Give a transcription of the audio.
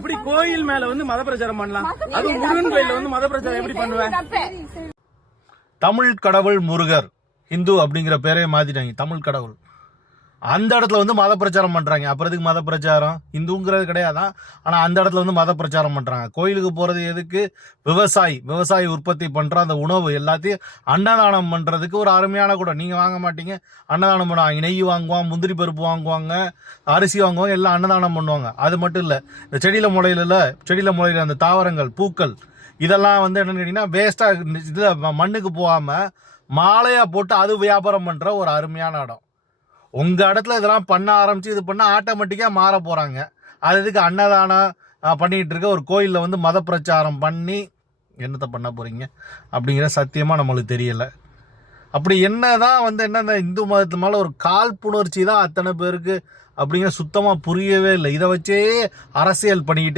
எப்படி கோயில் மேல வந்து மத பிரச்சாரம் பண்ணலாம்? அது முருகன் கோயில்ல வந்து மத பிரச்சாரம் எப்படி பண்ணுவேன்? தமிழ் கடவுள் முருகர் இந்து அப்படிங்கிற பேரே மாத்திட்டாங்க, தமிழ் கடவுள். அந்த இடத்துல வந்து மத பிரச்சாரம் பண்றாங்க. அப்புறம் எதுக்கு மத பிரச்சாரம்? இந்துங்கிறது கிடையாதான். ஆனா அந்த இடத்துல வந்து மத பிரச்சாரம் பண்றாங்க. கோயிலுக்கு போறது எதுக்கு? விவசாயி உற்பத்தி பண்ற அந்த உணவு எல்லாத்தையும் அன்னதானம் பண்றதுக்கு ஒரு அருமையான கூட. நீங்க வாங்க மாட்டீங்க, அன்னதானம் பண்ணுவாங்க. நெய் வாங்குவாங்க, முந்திரி பருப்பு வாங்குவாங்க, அரிசி வாங்குவாங்க, எல்லாம் அன்னதானம் பண்ணுவாங்க. அது மட்டும் இல்ல, இந்த செடியில முளையில அந்த தாவரங்கள், பூக்கள், இதெல்லாம் வந்து என்னன்னு கேட்டீங்கன்னா வேஸ்டா இதுல மண்ணுக்கு போகாம மாலையா போட்டு அது வியாபாரம் பண்ற ஒரு அருமையான இடம். உங்க இடத்துல இதெல்லாம் பண்ண ஆரம்பிச்சு இது பண்ண ஆட்டோமேட்டிக்கா மாற போறாங்க. அது இதுக்கு அன்னதானம் பண்ணிட்டு இருக்க ஒரு கோயில்ல வந்து மத பிரச்சாரம் பண்ணி என்னத்த பண்ண போறீங்க அப்படிங்கிற சத்தியமா நம்மளுக்கு தெரியல. அப்படி என்னதான் வந்து என்ன இந்து மதத்து மேல ஒரு காழ்ப்புணர்ச்சி தான் அத்தனை பேருக்கு அப்படிங்கிற சுத்தமா புரியவே இல்லை. இதை வச்சே அரசியல் பண்ணிக்கிட்டு